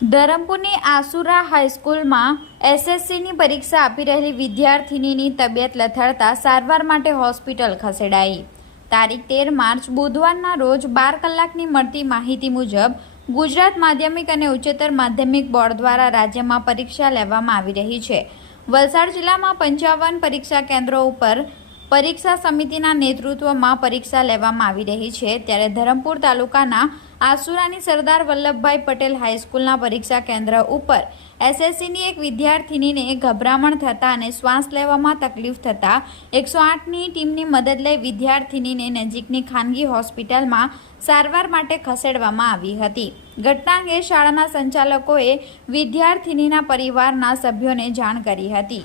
ધરમપુરની આસુરા હાઈસ્કૂલમાં એસએસસીની પરીક્ષા આપી રહેલી વિદ્યાર્થિનીની તબિયત લથડતા સારવાર માટે હોસ્પિટલ ખસેડાઈ. તારીખ તેર માર્ચ, બુધવારના રોજ બાર કલાકની મળતી માહિતી મુજબ ગુજરાત માધ્યમિક અને ઉચ્ચતર માધ્યમિક બોર્ડ દ્વારા રાજ્યમાં પરીક્ષા લેવામાં આવી રહી છે. વલસાડ જિલ્લામાં પંચાવન પરીક્ષા કેન્દ્રો ઉપર પરીક્ષા સમિતિના નેતૃત્વમાં પરીક્ષા લેવામાં આવી રહી છે. ત્યારે ધરમપુર તાલુકાના આસુરાની સરદાર વલ્લભભાઈ પટેલ હાઈસ્કૂલના પરીક્ષા કેન્દ્ર ઉપર એસએસસીની એક વિદ્યાર્થિનીને ગભરામણ થતાં અને શ્વાસ લેવામાં તકલીફ થતાં એકસો આઠની ટીમની મદદ લઈ વિદ્યાર્થિનીને નજીકની ખાનગી હોસ્પિટલમાં સારવાર માટે ખસેડવામાં આવી હતી. ઘટના અંગે શાળાના સંચાલકોએ વિદ્યાર્થિનીના પરિવારના સભ્યોને જાણ કરી હતી.